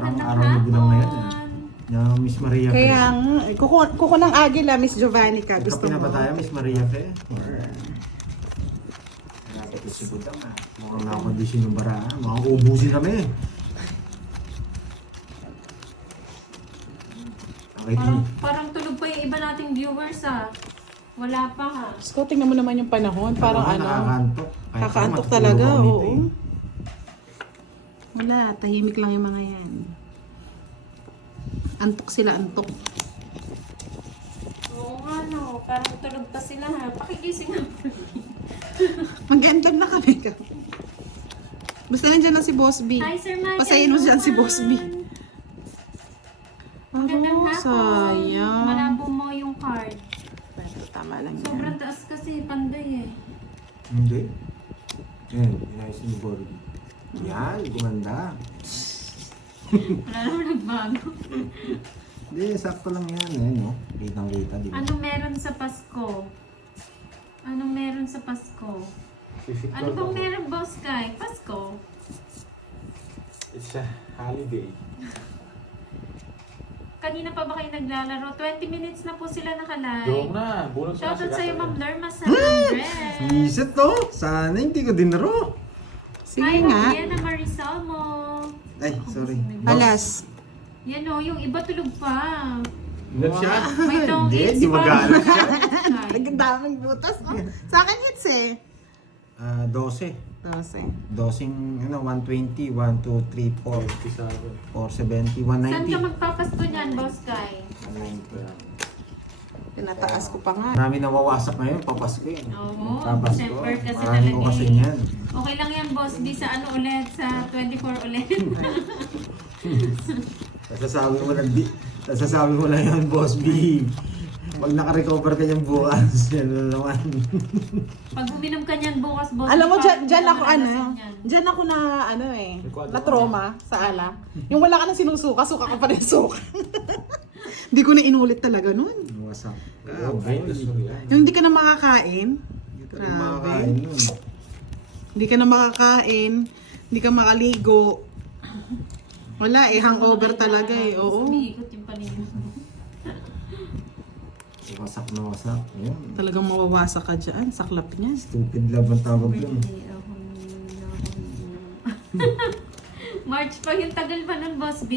Parang magandang araw ni Budang na yan. hapon. Na Miss Maria Fe. Kaya nga, kuko ng agila, Miss Giovanni ka. Gusto Kapina mo? ba tayo, Miss Maria Fe? Or... Dapat si Budang ah. Mukhang nakakondisyon yung bara. Mukhang ubusin kami. Okay, Parang tulog pa yung iba nating viewers Wala pa ha. So, tingnan mo naman yung panahon. Parang Nakakaantok. Kahit kakaantok matutulog talaga. ako nito Oo. eh. Wala, tahimik lang yung mga yan. Antok sila, antok. Oo nga no, parang tulog pa sila ha. Pakigising na. Mag-endam na kami ka. Basta nandiyan na si Boss B. Hi Sir Michael. Pasayin mo dyan si Boss B. Magandang hapon. Sayang. Malabo mo yung card. Tama lang yan. Sobrang taas kasi, panday Hindi. Yan, inayos ni Bordy. Yan, gumanda. Wala naman nagbago. Hindi, sakto lang yan. Yan, no? Kitang-kita, di ba? Ano meron sa Pasko? Anong meron sa Pasko? Ano bang meron, Boss Kai? Pasko? It's a holiday. Kanina pa ba kayo naglalaro? 20 minutes na po sila Doon nakalive. na, bulong siya. Shoutout sa'yo, Ma'am Lerma sa 100. Isit to. Sana hindi ko dinaro. Sige Hi, nga. Diana Marisol mo. Ay, sorry. Alas. Yan o, yung iba tulog pa. Ingat siya. May long Hindi, hits di pa. mag-aalas siya. Nagdaming butas. Oh. Sa akin hits eh. 12. 12. Dosing, 120, 1, 2, 3, 4, 470, Saan ka 190. magpapasko niyan, Boss Kai? Tinataas ko pa nga. Marami nawawasak ngayon, papasko yun. Oo, Papasko. December kasi Marami ko talaga kasi eh. yan. Okay lang yan, Boss B, sa ano ulit? Sa 24 ulit. Sasabi mo lang yan, Boss B. Pag naka-recover ka niyang bukas, yan na naman. Pag uminom ka niyan bukas, Boss Alam mo, B, dyan parang ako malalasan yan. dyan ako na na trauma sa ala. Yung wala ka nang sinusuka, suka ka pa rin suka. Hindi ko na inulit talaga nun. Wasak. Yung hindi ka na makakain, Hindi ka rin makakain nun. hindi ka na makakain, hindi ka makaligo. Wala eh, hangover talaga eh, oo. Umiikot yung paningin mo. Wasak na wasak. Ayun. Talagang mawawasak ka dyan, saklap niya. Stupid love ang tawag yun. March pa yung tagal pa nun, Boss B.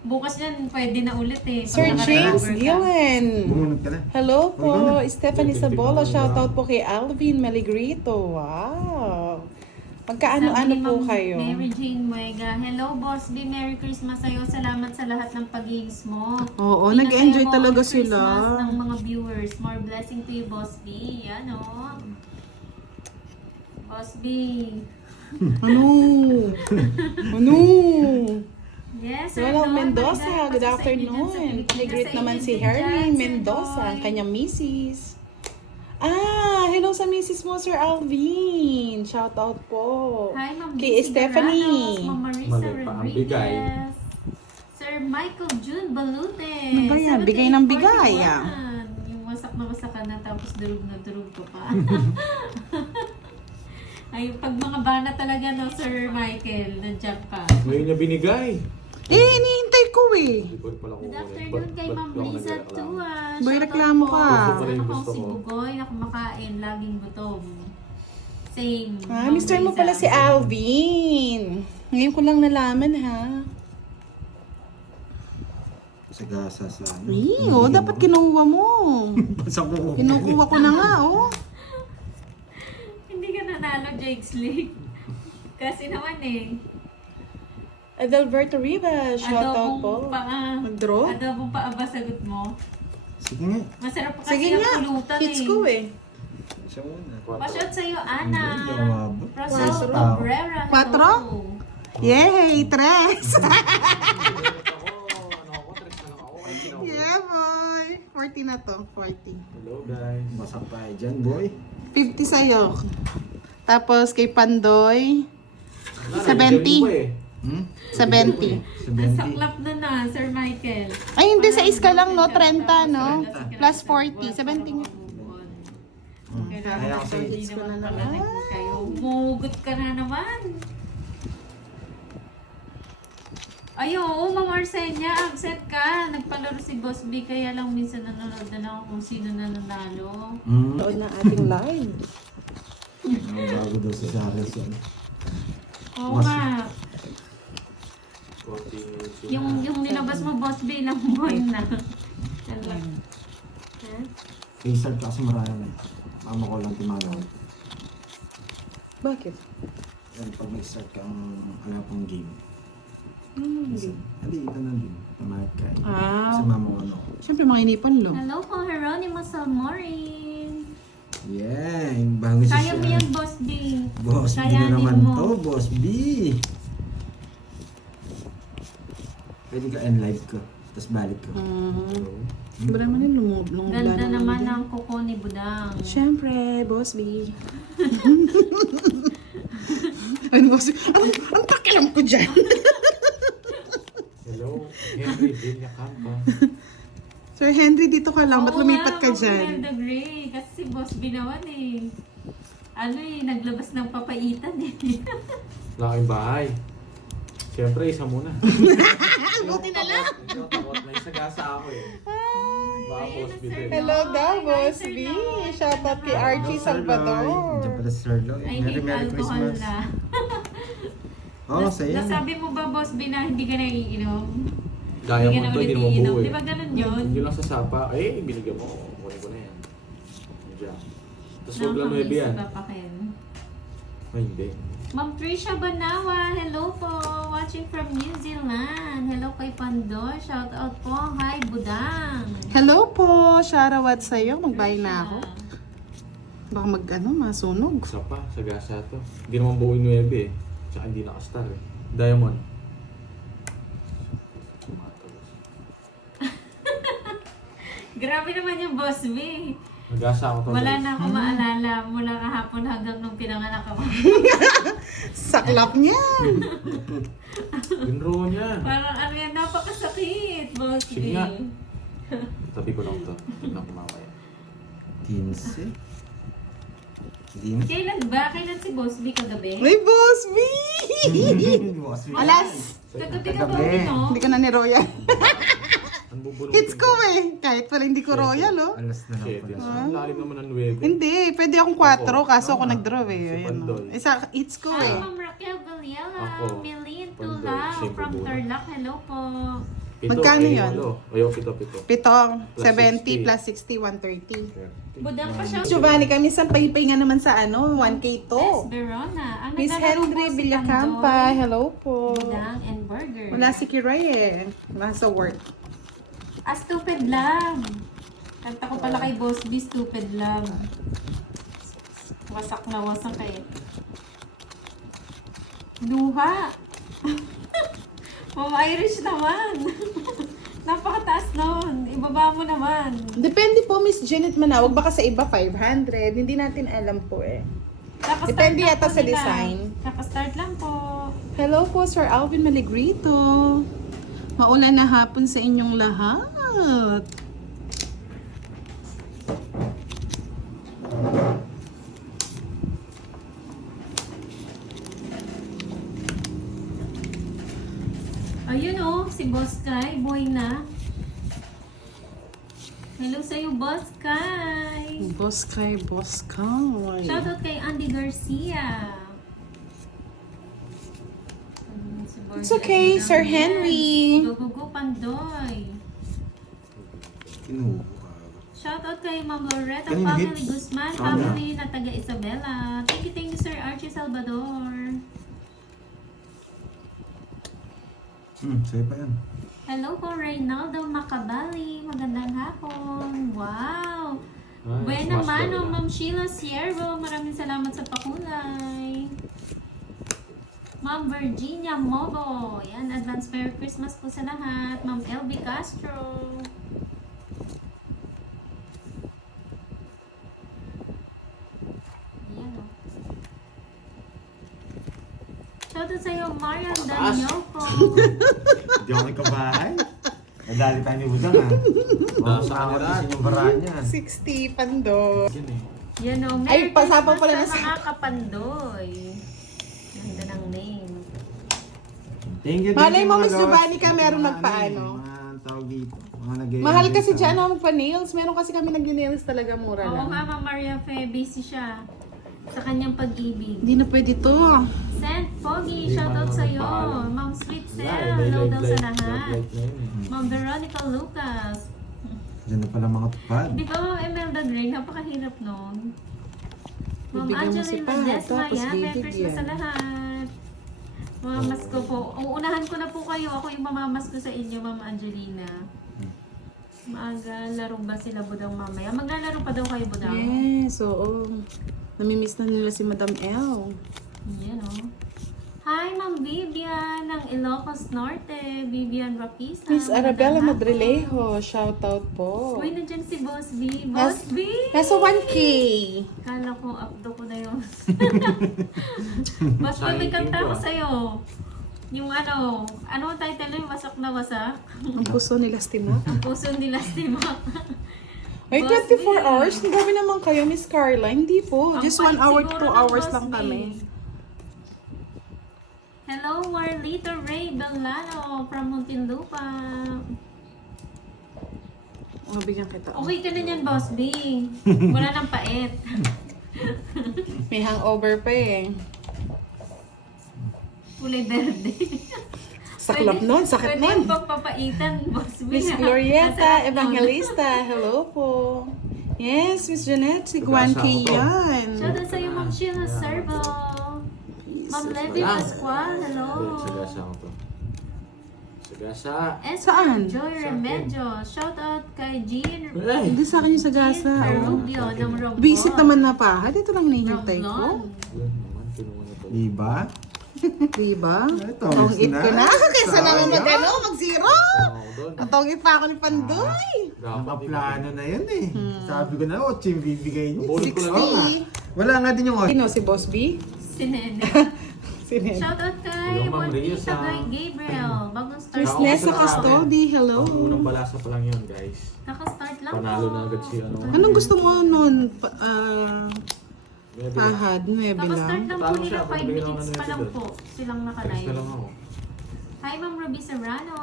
Bukas yan, pwede na ulit eh. Pag Sir naka-recover James ka. Gillen. Bumunod ka na. Hello po, Ikaw na. Stephanie Sabola. Shoutout po kay Alvin Meligrito. Wow. Magkaano-ano Sabi ni po Ma'am kayo? Mary Jane Muega. Hello, Boss B. Merry Christmas sa'yo. Salamat sa lahat ng pag-gigs mo. Oo, Pinasaya nag-enjoy mo talaga ang sila. Christmas ng mga viewers. More blessing to you, Boss B. Yan, Boss B. Ano? Ano? Yes, Sir Hello, Don. Mendoza. Magandang Good pasok sa inyo dyan sa afternoon. Pilipinas. Nag-greet Sa naman inyo si din Harry dyan, Sir Mendoza, Don. ang kanyang misis. Hello sa misis mo, Sir Alvin. Shoutout po. Hi, Ma'am Kay Lizzie Stephanie. Garanos, Ma'am Marisa Mali pa ang bigay. Rodriguez. Sir Michael June Balute. Ano ba yan? Bigay ng bigay, 7841. Yung wasak na wasak ka na tapos durog na durog ko pa. Ay, pag mga bana talaga no, Sir Michael, nandiyan ka. Ngayon niya binigay. Hinihintay ko eh. Hindi ko rin pala Good kukunin. afternoon kay Ba't Ma'am ako Lisa nagreklamo? Tuan. Boy, Shoutout reklamo po. ka. Gusto ko na yung Sana gusto si ko. Bugoy na kumakain, laging gutom. Same. Mister mo pala si Alvin. Ngayon ko lang nalaman ha. Sagasa sa ano. Dapat kinuha mo. Basta ko. Kinukuha ko na nga, oh. Hindi ka nanalo, Jakes League. Kasi naman Adalberto Rivas, shoutout po. Mag-draw? Adobong paaba sagot mo. Sige nga. Masarap pa Sige kasi ang nga, pulutan hits ko eh. Siya muna. Pa-shot sa'yo, Ana. Hindi ako maabot. Rosel Quatro. Cabrera. hello. Quatro? Yay! Tres! Yeah, boy! 40 na to. 40. Hello guys. Basak tayo dyan, boy. 50 sa'yo. Tapos kay Pandoy, Wala, 70. bigay mo pa eh. 70. Ang saklap na, Sir Michael. Ay, hindi. Sa iska lang, no? 30, no? Plus 40. 70 nga. Kaya kasi, Hindi naman pala naging kayo. Mugot ka na naman. Ay, oo, Ma'am Arsenia, absent ka. Nagpalaro si Boss B, kaya lang minsan nanonood na lang kung sino na nanalo. Nood na ating live. Bago daw si Saris yan. Oo nga. Continue. Yung nilabas mo, Boss B, ilang buwan na. Ano? Ha? K-start ka kasi marami. Mama ko lang timagaw. Bakit? Yan, pag may-start ka ang alam kong game. Hindi. Hindi, ito na din. Tamahit ka. Ah. Sa mama ko, no? Siyempre mga inipan lang. Hello po, Geronimo Salmorin. Yeah, yung bago siya. Kaya mo yan, Boss B. Boss B na Kayanin naman mo. to, Boss B. Pwede ka end live ko, tapos balik ko. Iba naman yung lumubla Ganda naman ang kuko ni Budang. Siyempre, Boss B. Ano, Boss B? Ang pakialam ko dyan. Hello, Henry Villacampa. Sir Henry, dito ka lang. Ba't Oo lumipat ka nga, dyan? Imelda Gray. Kasi si Boss B naman eh. Ano eh, naglabas ng papaitan eh. Laking bahay. Siyempre, isa muna. Buti na lang. Ikaw takot, may sagasa ako eh. Baka Ayun Boss na, B sir. din. Hello daw, Hi, Boss Sir B. Lloyd. Shoutout kay Archie Salvador. Diyan pala si Sir Lloyd. I Merry hate Merry alcohol Christmas. na. Oo, sa'yo. Nasabi mo ba, Boss B, na hindi ka naiinom? Gaya Hindi ka mo na ito, ulit hindi mo iinom. buo Di eh. ba ganun yun? Hindi lang sa sapa. Eh, binigyan mo. Kunin ko na yan. Diyan. Tapos huwag lang Nakakamiss yan. ba pa, Ken? Ay, hindi. Ma'am Trisha Banawa, hello po. Watching from New Zealand. Hello kay Pandor. Shout out po. Hi, Budang. Hello po. Shoutout sa'yo. Magbahay na ako. Baka masunog. Isa pa, sagasa to. Hindi naman buo yung 9 eh. Tsaka hindi nakastar eh. Diamond. Grabe naman yung Boss B. Nagasa ako to. Wala guys. na ako maalala mula kahapon hanggang nung pinanganak ako. Saklap niya. Ginro niya. Parang ano yan, napakasakit, Boss B. Sige nga. Tabi ko lang to. Tignan ko mamaya. 15. Hindi. Kailan ba? Kailan si Boss B kagabi? May Boss B! Boss B. Alas! Kagabi ka ba Kagabi. ito? Hindi ka na ni Royal. Ang bubulong Hits ko eh. Kahit pala hindi ko Royal oh. Alas na lang Shit, pala. ang lalim naman ng 9. Hindi, pwede akong 4 kaso ako nag-draw eh. Si Ayan, Pandoy. oh. Isa, hits ko Hi, eh. Ma'am Raquel Villela. Ako. Milin Pandoy. Tulao Siyempre from buo. Tarlac. Hello po. Magkano yun? Ayaw, pito. 7, Plus 70 60. plus 60, 130. Budang pa siya. Giovanni, kami sa pay nga naman sa 1K to. Yes, Verona. Ang Miss naglalaro Henry po si Villacampa, Pandoy, hello po. Budang and Burger. Wala si Kiray eh. Nasa work. Stupid Love. Kanta ko pala kay Boss B, Stupid Love. Wasak na wasak eh. Luha. Ma'am Irish naman. Napakataas nun. Ibaba mo naman. Depende po, Miss Janet Manawag. Baka sa iba 500. Hindi natin alam po eh. Kakastart Depende lang yata po sa nila. design. Kakastart lang po. Hello po, Sir Alvin Maligrito. Maulan na hapon sa inyong lahat. Ayun oh, si Boss Kai. Boy na. Hello sa'yo, Boss Kai. Boss Kai, Boss Kai. Shoutout kay Andy Garcia. It's okay, Sir Henry. Go, go, go, Pandoy. Kinuha. Shoutout kay Ma'am Loretta Kanina Family hits. Guzman, Sana. family na taga Isabela. Thank you, Sir Archie Salvador. Sa'yo pa yan. Hello po, Reynaldo Macabali. Magandang hapon. Wow. Ay, Buena smash mano, daw na. Ma'am Sheila Siervo. Maraming salamat sa pakulay. Ma'am Virginia Mobo. Yan, advance Merry Christmas po sa lahat. Ma'am LB Castro. Yan o. Shoutout sa'yo, Marian Danielco. Hindi ako nagkabahay. Nadali tayo ni Budang ha. Dahil sa Makakawal kanila. kasi yung baraan niya. 60 pando. Yan eh. Yan o. Ay, Merry pasabog Christmas pala sa na mga kapandoy. Ganda ng name. Thank you. Malay mo, mga Miss lods. Giovanni ka, meron Mga nagpaano. Mga tawag dito. Mga Mahal kasi dyan ang magpa-nails. Meron kasi kami nag-nails talaga mura Oo lang. nga, Ma'am Maria Fe, busy siya sa kanyang pag-ibig. Hindi na pwede to. Sent Pogi, Hindi shoutout man sa'yo. nagpaalam. Ma'am Sweet Wala, Sel, may hello daw sa live lahat. na yun eh. Ma'am Veronica Lucas. Diyan na pala mga tupad. Di ba Ma'am Imelda Gray, napakahirap nun. Ma'am Bibigyan mo si Angeline Pa, Ledesma, tapos yan. Merry bibigyan. Christmas sa lahat. Mamamas ko po. Uunahan ko na po kayo. Ako yung mamamas ko sa inyo, Ma'am Angelina. Maaga laro ba sila Budang mamaya? Maglalaro pa daw kayo Budang? Yes, oo. Namimiss na nila si Madam L. Yan o. Hi, Ma'am Vivian ng Ilocos Norte. Vivian Rapisa. Miss Arabella Magandang Madrilejo, shoutout po. hapon. Uy, nandiyan si Boss B. Boss B! Nasa 1K. Kala ko, updo ko na yun. Boss B, may kanta ko sa'yo. Yung ano ang title yung wasak na wasak? Ang puso nila Stima. Ang puso nila si Mac. Ay, Boss 24 B. hours? Ang dami naman kayo, Miss Carla. Hindi po. Ang Just bait 1 hour, siguro 2 ng hours Boss lang B. kami. Hello, Warlito Ray Bellano from Muntinlupa. Mabigyan kita. Okay ka na yan, Boss B. Wala nang pait. May hangover pa eh. Kulay verde. Saklap nun, sakit Pwede nun. yung pagpapaitan, Boss B. Miss Glorieta Evangelista, hello po. Yes, Miss Jeanette, si Juan Nag-asa ako to. yan. Shoutout sa'yo, Ma'am Sheila Servo. Ma'am Levy Wala. Pascual, hello. Sagasa ako to. Sagasa. Saan? Joy Remedyo. Shoutout kay Jean Ay! Hindi sa akin yung sagasa. Oh. Rubio ng Romblon. Visit naman na pa. Dito lang nahihintay ko. Romblon. Yun naman, kinuha na to. Diba? Diba? Ito, Atong miss it na. ko na. Kaysa naman Sayang. mag-zero. Ako doon. Atong it pa ako ni Pandoy. Nakaplano na yun eh. Sabi ko na, 8 yung bibigay niya. Bulot ko lang ako. 60. Wala nga din yung 8. Sino? Si Boss B? Si Nene. Sino? Shoutout kay Hello, Ma'am Rhea, Juanita sa- Guy Gabriel. Bagong start. Miss Ako Nessa sa- Custody, hello. Ang unang balasa pa lang yun, guys. Nakastart lang Panalo po. na agad si ano. Anong gusto mo nun? Binabi- Pahad, 9 Nakastart lang. lang po Talo nila siya, 5 pagbigyan ako minutes ng pa lang message po. Silang Text na nakalive. lang ako. Hi, Ma'am Ruby Serrano.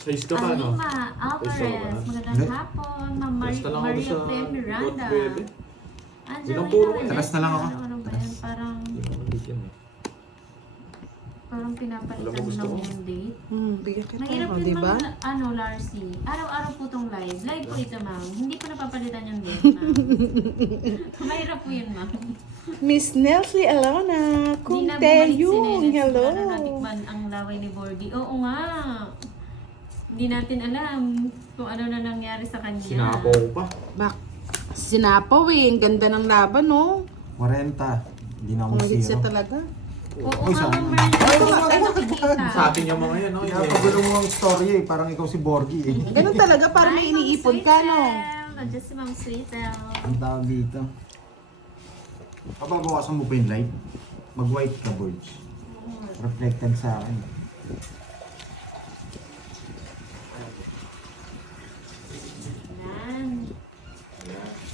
Size ka ba, no? Alima Alvarez. Magandang hapon. Ma'am Basta lang ako Maria sa Fe Miranda. Bebe. Angelina Ilang puro Reyes. eh. Taras na lang ako. Ano ba yan? Parang Hindi ko mabigyan eh. pinapalitan Alam mo, gusto ng ko. yung date. Bigyan kita. Mahirap O, yun, diba? Ma'am, Larcy. Araw-araw po tong live. Live po ito, ma'am. Hindi po napapalitan yung date, ma'am. Mahirap po yun, ma'am. Miss Nelsie Alona, Hindi Kung na bumalik si Teyong, Nene. hello. Para natikman ang laway ni Borgie. Oo nga. Hindi natin alam kung ano na nangyari sa kanya. Sinapo ko pa. Bak, sinapaw eh. Ang ganda ng laban, no? 40. Hindi na ako Umalit siya zero. talaga. Oo Uy, nga, saan? Ma'am Merlin. Ay, Wala ay, nakikita. Sa atin yung mga yan, no? Pinapagulo mo ang story eh. Parang ikaw si Borgie eh. Ganun talaga, parang may Hi, Ma'am iniipon ka, no? Sweetel. Nandiyan si Ma'am Sweetel. Ang tawag dito. Pababawasan mo pa yung light. Mag-white ka, Borge. Reflected sa akin. Yan.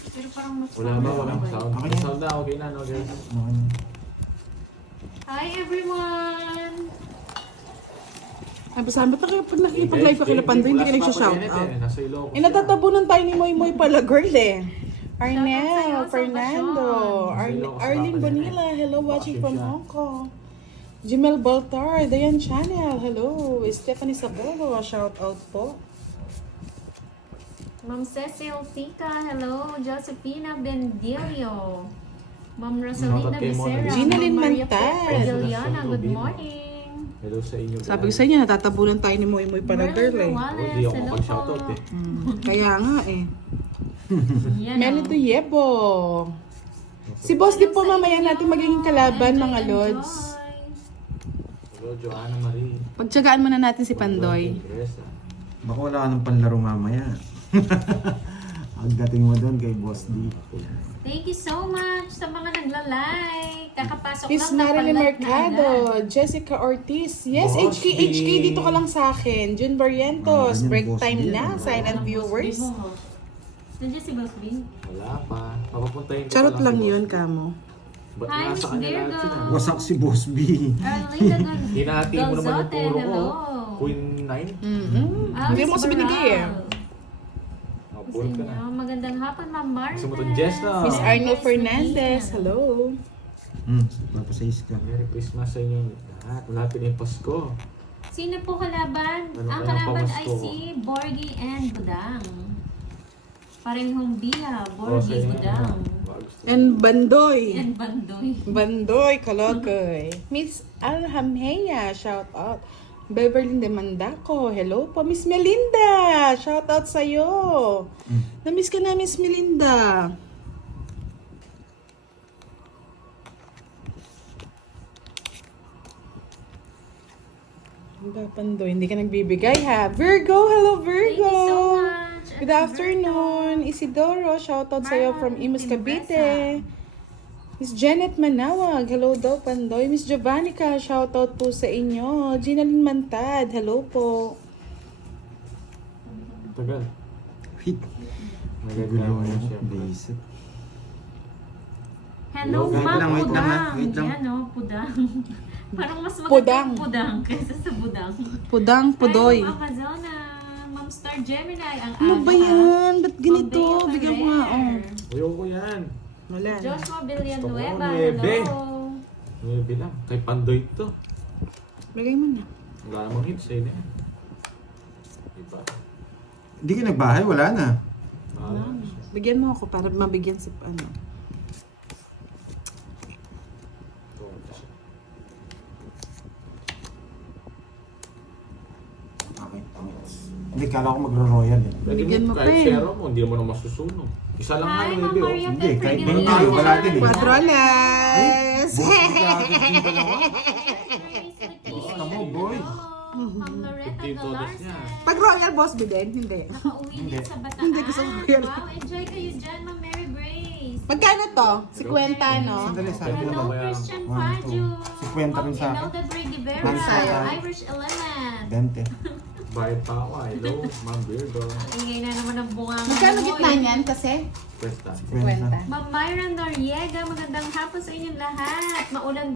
Pero parang mas Wala ba? Walang sound. Okay May na. sound na, okay na, no, guys? Hi everyone! Ay, basahan ba kayo pag nakikipag-live ka kila Pandoy, hindi ka nagsha-shoutout? Nasa ilo ko. Eh, natatabunan tayo ni Moy Moy pala, girl eh. Shoutout Arnel, sa'yo, Fernando, Salvacion. Arlene Bonilla, hello, watching from Hong Kong. Jimel Baltar, Dayan Channel, hello. Stephanie Sabolo, shout out po. Ma'am Cecil Fica, hello. Josephina Bendilio. Ma'am Rosalina Shoutout kay Mona Becerra. Gina Lynn Ma'am Maria Mantal. Pepe Giliana, good morning. Hello sa inyo. Sabi ko sa inyo, natatabunan tayo ni Moy Moy pala, Merlin girl eh. Ruales, Hindi ako hello po. makag-shoutout eh. Kaya nga eh. Yan, Melo oh. Tuyebo. Si Boss di po mamaya natin magiging kalaban, Enjoy, mga enjoy. lods. Hello, Joanna Marie. Pagtsagaan muna natin si Pandoy. Teresa. Baka wala ka ng panlaro mamaya. Pagdating mo doon kay Boss D. Thank you so much sa mga nagla-like. Kakapasok Miss lang Marilyn napag-like na Mercado, agad. Jessica Ortiz. Yes, Boss HK, HK, D. dito ka lang sa akin. June Barrientos, ganyan, break Boss time D. na, silent Boss viewers. B mo. Nandiyan si Boss B. Wala pa. Papapuntahin ko Charot pa lang si yun, Boss. kamo. Ba't Hi, nasa Miss kanya lahat Virgo. sila? Wasak si Boss B. Arlene Hinati mo naman yung Galzote, puro ko. hello. Queen 9? Hindi mo kasi binigay eh. Oh, puro ka na. Magandang hapon, Ma'am Martha. Gusto mo to, Jess, na? Miss Arnold Fernandez, hello. Papasayis ka. Merry Christmas sa inyo lahat. Malapit na yung Pasko. Sino po kalaban? Ano Ang kaya kalaban pamasko ay ko? si Borgie and Budang. Parehong biya, Oh, Borgie, sa'yo Budang. And Bandoy. And Bandoy. Bandoy, Kalokoy. Miss Alhamheya, shout out. Beverly de Mandaco, hello po. Miss Melinda, shout out sa'yo. Na-miss ka na, Miss Melinda. Handa, Pandoy, hindi ka nagbibigay ha. Virgo, hello Virgo. Thank you so much. Good afternoon. Isidoro, shout out sa'yo from Imus Cavite. Miss Janet Manawag, hello daw Pandoy. Miss Jovannica, shout out po sa inyo. Ginalyn Mantad, hello po. Tagal. Wait. Nagagalaw mo siya. Basic. Hello, Wait Ma'am lang, wait lang, ha? Pudang. Wait lang. Yan, oh, Pudang. Parang mas maganda Pudang. yung Pudang kaysa sa Budang. Pudang, Pudoy. Hi, Ma'am Amazona. Ma'am Star Gemini. Ang Ano ba aga. yan? Ba't ganito? Pompeo Bigyan ko nga, oh. Ferrer. Ayoko yan. Wala na. Joshua Gusto Villanueva. ko, nuebe. Hello. May bilang. Kay Pandoy to. Bigay mo na. Wala namang hits eh. Diba? Hindi ka nagbahay, wala na. Bigyan mo ako para mabigyan si ano. Okay. Hindi, kala ko magro-royal eh. Pwede Bigyan mo mo, pa kahit eh. zero mo, hindi mo na masusunog. Isa lang nga Hi, lang Ma'am yung Maria Hindi, Beth. kahit Forgive ganun me. tayo, wala din eh. Quatro alas! Yung dalawa. Gusto mo, boy. Ma'am Loretta 15 todas Galarza. niya. Pag Royal Boss Biden, hindi. Nakauwi Hindi. din sa Bataan. Hindi, gusto ko yan. Wow, enjoy kayo dyan, Ma'am Mary Grace. Magkano to? 50, no? Sandali, sabi ko Hello, Hello, naman. Christian 1, Faju. 2. 50 rin sa akin. Imelda Brigivera. Mansaya. Irish Element. 20. Bayad pa ako. Hello, Ma'am Virgo. Ingay na naman ang bunga. Magkano gitna niyan kasi? Presta. 50. Ma'am Myra Noriega, magandang hapon sa inyong lahat. Maulan